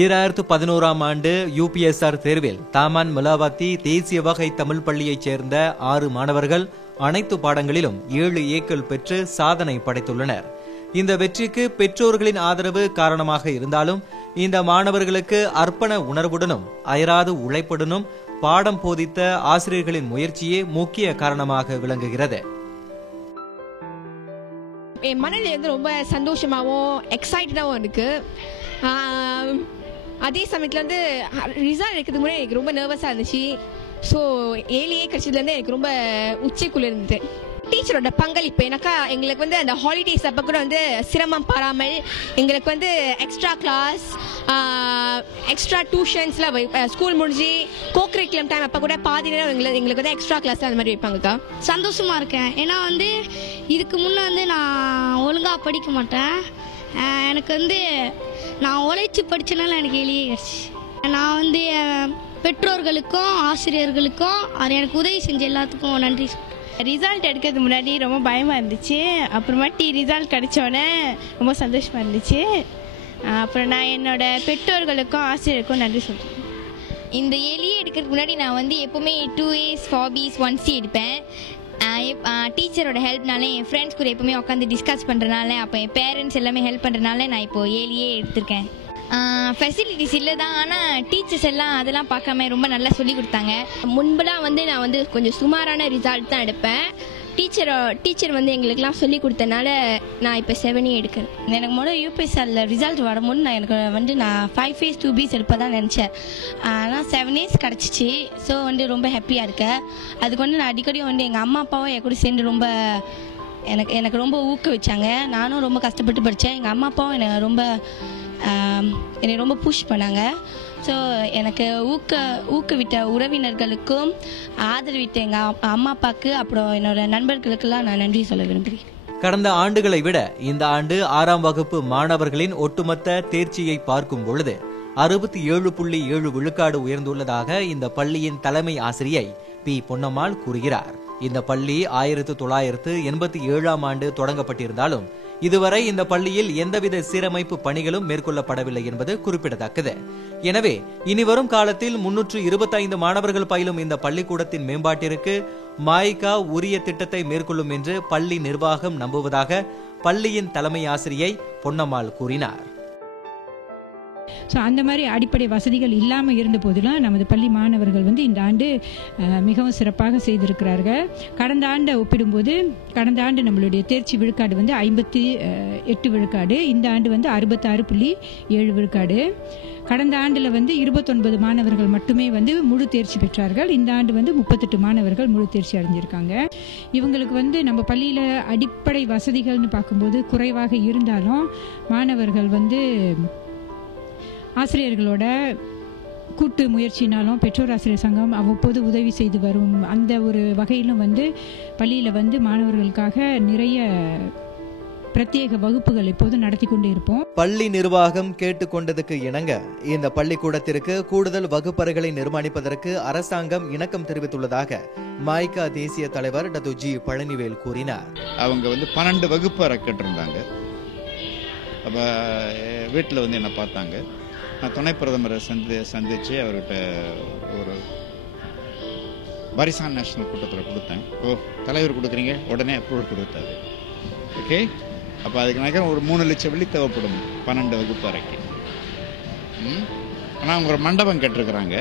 2011ஆம் ஆண்டு UPSR தேர்வில் Taman மலாவத்தி தேசிய வகை தமிழ் பள்ளியைச் சேர்ந்த 6 மாணவர்கள் அனைத்து பாடங்களிலும் 7 ஏக்கள் பெற்று சாதனை படைத்துள்ளனர். இந்த வெற்றிக்கு பெற்றோர்களின் ஆதரவு காரணமாக இருந்தாலும் இந்த மாணவர்களுக்கு அர்ப்பண உணர்வுடனும் அயராது உழைப்புடனும் பாடம் போதித்த ஆசிரியர்களின் முயற்சியே முக்கிய காரணமாக விளங்குகிறது. என் மனநிலை வந்து ரொம்ப சந்தோஷமாகவும் எக்ஸைட்டடாகவும் இருக்கு. அதே சமயத்தில் வந்து ரிசல்ட் எடுக்கிறதுக்கு முன்னாடி எனக்கு ரொம்ப நர்வஸாக இருந்துச்சு. ஸோ ஏலியே கிடைச்சதுலேருந்து எனக்கு ரொம்ப உச்சிக்குள்ள இருந்தது. டீச்சரோட பங்களிப்பு எனக்கா எங்களுக்கு வந்து அந்த ஹாலிடேஸ் அப்போ கூட வந்து சிரமம் பாராமல் எங்களுக்கு வந்து எக்ஸ்ட்ரா கிளாஸ் எக்ஸ்ட்ரா டியூஷன்ஸ்லாம் ஸ்கூல் முடிஞ்சு கோகரிக்குலம் டைம் அப்போ கூட பாதி நேரம் எங்களுக்கு வந்து எக்ஸ்ட்ரா கிளாஸ் அந்த மாதிரி வைப்பாங்கக்கா. சந்தோஷமாக இருக்கேன். ஏன்னா வந்து இதுக்கு முன்னே வந்து நான் ஒழுங்காக படிக்க மாட்டேன். எனக்கு வந்து நான் உழைச்சி படித்தனால எனக்கு எளியே கிடச்சி. நான் வந்து பெற்றோர்களுக்கும் ஆசிரியர்களுக்கும் அது எனக்கு உதவி செஞ்ச எல்லாத்துக்கும் நன்றி. ரிசல்ட் எடுக்கிறதுக்கு முன்னாடி ரொம்ப பயமாக இருந்துச்சு. அப்புறமாட்டி ரிசல்ட் கிடைச்சோடனே ரொம்ப சந்தோஷமாக இருந்துச்சு. அப்புறம் நான் என்னோட பெற்றோர்களுக்கும் ஆசிரியருக்கும் நன்றி சொல்கிறேன். இந்த எலியை எடுக்கிறதுக்கு முன்னாடி நான் வந்து எப்போவுமே 2A's 4B's 1C எடுப்பேன். டீச்சரோட ஹெல்ப்னால என் ஃப்ரெண்ட்ஸ் கூட எப்போவுமே உட்காந்து டிஸ்கஸ் பண்ணுறனால அப்போ என் பேரண்ட்ஸ் எல்லாமே ஹெல்ப் பண்ணுறனால நான் இப்போது ஏலியே எடுத்திருக்கேன். ஃபெசிலிட்டிஸ் இல்லை தான், ஆனால் டீச்சர்ஸ் எல்லாம் அதெல்லாம் பார்க்காம ரொம்ப நல்லா சொல்லி கொடுத்தாங்க. முன்பெல்லாம் வந்து நான் வந்து கொஞ்சம் சுமாரான ரிசல்ட் தான் எடுப்பேன். டீச்சர் வந்து எங்களுக்குலாம் சொல்லி கொடுத்தனால நான் இப்போ 7A எடுக்கிறேன். எனக்கு முதல்ல UPSRல ரிசல்ட் வரும்போது நான் 5A's 2B's எடுப்பதான் நினச்சேன். ஆனால் 7A's கிடச்சிச்சு. ஸோ வந்து ரொம்ப ஹாப்பியாக இருக்கேன். அதுக்கு வந்து நான் அடிக்கடி வந்து எங்கள் அம்மா அப்பாவும் என் கூட சேர்ந்து ரொம்ப எனக்கு ரொம்ப ஊக்குவிச்சாங்க. நானும் ரொம்ப கஷ்டப்பட்டு படித்தேன். எங்கள் அம்மா அப்பாவும் என்னை ரொம்ப புஷ் பண்ணாங்க. ஸோ எனக்கு ஊக்குவிட்ட உறவினர்களுக்கும் ஆதரவிட்ட எங்கள் அம்மா அப்பாவுக்கு அப்புறம் என்னோட நண்பர்களுக்கெல்லாம் நான் நன்றி சொல்ல விரும்புகிறேன். கடந்த ஆண்டுகளை விட இந்த ஆண்டு 6ஆம் வகுப்பு மாணவர்களின் ஒட்டுமொத்த தேர்ச்சியை பார்க்கும் பொழுது 67.7 விழுக்காடு உயர்ந்துள்ளதாக இந்த பள்ளியின் தலைமை ஆசிரியை பி. பொன்னம்மாள் கூறுகிறார். இந்த பள்ளி 1987ஆம் ஆண்டு தொடங்கப்பட்டிருந்தாலும் இதுவரை இந்த பள்ளியில் எந்தவித சீரமைப்பு பணிகளும் மேற்கொள்ளப்படவில்லை என்பது குறிப்பிடத்தக்கது. எனவே இனிவரும் காலத்தில் 325 மாணவர்கள் பயிலும் இந்த பள்ளிக்கூடத்தின் மேம்பாட்டிற்கு மாய்கா உரிய திட்டத்தை மேற்கொள்ளும் என்று பள்ளி நிர்வாகம் நம்புவதாக பள்ளியின் தலைமை ஆசிரியை பொன்னம்மாள் கூறினார். ஸோ அந்த மாதிரி அடிப்படை வசதிகள் இல்லாமல் இருந்த போதிலும் நமது பள்ளி மாணவர்கள் வந்து இந்த ஆண்டு மிகவும் சிறப்பாக செய்திருக்கிறார்கள். கடந்த ஆண்டை ஒப்பிடும்போது கடந்த ஆண்டு நம்மளுடைய தேர்ச்சி விழுக்காடு வந்து 58 விழுக்காடு, இந்த ஆண்டு வந்து 66.7 விழுக்காடு. கடந்த ஆண்டில் வந்து 29 மாணவர்கள் மட்டுமே வந்து முழு தேர்ச்சி பெற்றார்கள். இந்த ஆண்டு வந்து 38 மாணவர்கள் முழு தேர்ச்சி அடைஞ்சிருக்காங்க. இவங்களுக்கு வந்து நம்ம பள்ளியில் அடிப்படை வசதிகள்னு பார்க்கும்போது குறைவாக இருந்தாலும் மாணவர்கள் வந்து ஆசிரியர்களோட கூட்டு முயற்சினாலும் பெற்றோர் ஆசிரியர் சங்கம் அவ்வப்போது உதவி செய்து வரும் அந்த ஒரு வகையிலும் வந்து பள்ளியில் வந்து மாணவர்களுக்காக நிறைய பிரத்யேக வகுப்புகள் எப்போதும் நடத்தி கொண்டு இருப்போம். பள்ளி நிர்வாகம் கேட்டுக்கொண்டதுக்கு இணங்க இந்த பள்ளிக்கூடத்திற்கு கூடுதல் வகுப்பறைகளை நிர்மாணிப்பதற்கு அரசாங்கம் இணக்கம் தெரிவித்துள்ளதாக மாய்கா தேசிய தலைவர் டது ஜி. பழனிவேல் கூறினார். அவங்க வந்து 12 வகுப்பறை கேட்டிருந்தாங்க. அப்போ வீட்டில் வந்து என்ன பார்த்தாங்க. நான் துணை பிரதமரை சந்தித்து அவர்கிட்ட ஒரு பரிசான் நேஷனல் கூட்டத்தில் கொடுத்தேன். தலைவர் கொடுக்குறீங்க, உடனே அப்ரூவல் கொடுத்தாரு. ஓகே, அப்போ அதுக்கு நினைக்கிறேன் ஒரு 3 லட்சம் வெள்ளி தேவைப்படும் 12 வகுப்பு அறைக்கு. ஆனால் அவங்க ஒரு மண்டபம் கேட்டிருக்கிறாங்க.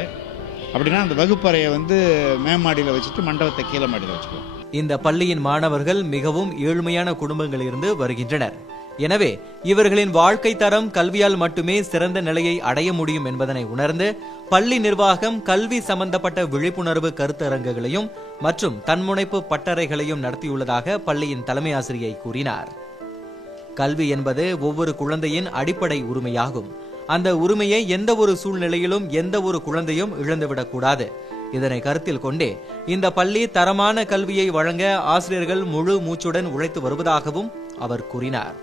அப்படின்னா அந்த வகுப்பறையை வந்து மேமாடியில் வச்சுட்டு மண்டபத்தை கீழே மாடியில் வச்சுக்குவோம். இந்த பள்ளியின் மாணவர்கள் மிகவும் ஏழ்மையான குடும்பங்களில் இருந்து வருகின்றனர். எனவே இவர்களின் வாழ்க்கை தரம் கல்வியால் மட்டுமே சிறந்த நிலையை அடைய முடியும் என்பதனை உணர்ந்து பள்ளி நிர்வாகம் கல்வி சம்பந்தப்பட்ட விழிப்புணர்வு கருத்தரங்குகளையும் மற்றும் தன்முனைப்பு பட்டறைகளையும் நடத்தியுள்ளதாக பள்ளியின் தலைமை ஆசிரியை கூறினார். கல்வி என்பது ஒவ்வொரு குழந்தையின் அடிப்படை உரிமையாகும். அந்த உரிமையை எந்த ஒரு சூழ்நிலையிலும் எந்த ஒரு குழந்தையும் இழந்துவிடக் கூடாது. இதனை கருத்தில் கொண்டே இந்த பள்ளி தரமான கல்வியை வழங்க ஆசிரியர்கள் முழு மூச்சுடன் உழைத்து வருவதாகவும் அவர் கூறினார்.